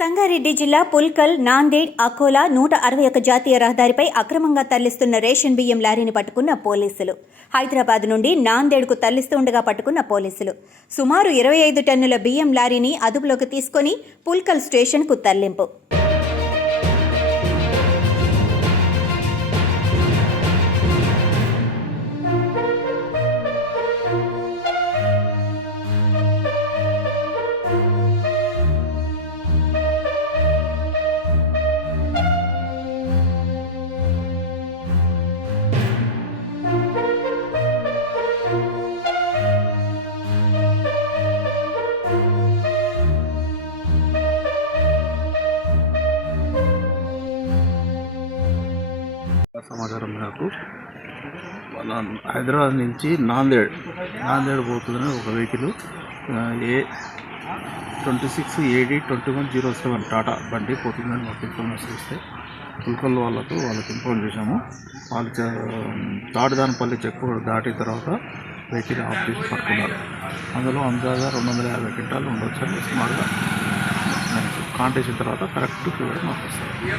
సంగారెడ్డి జిల్లా పుల్కల్ నాందేడ్ అకోలా నూట అరవై ఒక జాతీయ రహదారిపై అక్రమంగా తరలిస్తున్న రేషన్ బియ్యం లారీని పట్టుకున్న పోలీసులు. హైదరాబాద్ నుండి నాందేడ్కు తరలిస్తుండగా పట్టుకున్న పోలీసులు. సుమారు ఇరవై ఐదు టన్నుల బియ్యం లారీని అదుపులోకి తీసుకొని పుల్కల్ స్టేషన్కు తరలింపు. సమాచారం నాకు. వాళ్ళ హైదరాబాద్ నుంచి నాందేడ్ నాందేడ్ పోతుందని ఒక vehicle A twenty six AD twenty one zero seven Tata బండి పోతుందని మాకు ఇన్ఫర్మేషన్ ఇస్తే పుల్కల్ వాళ్ళకు వాళ్ళకి ఇన్ఫార్మ్ చేశాము. వాళ్ళు చ- చెక్ దాటిన తర్వాత వెహికల్ ఆఫ్ చేసి పట్టుకున్నారు. అందులో అందాజా రెండు వందల యాభై క్వింటాలు ఉండొచ్చు సుమారుగా కాంటేసిన తర్వాత కరెక్ట్ ఫిగర్ మాకు వస్తుంది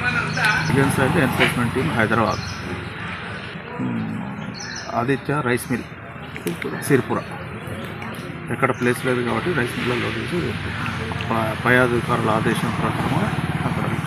అగేన్స్ అయితే enforcement team Hyderabad. Aditya rice mill. Siripura. ఎక్కడ ప్లేస్ లేదు కాబట్టి రైస్ మిల్లో చేసి ప- అధికారుల ఆదేశం ప్రకారం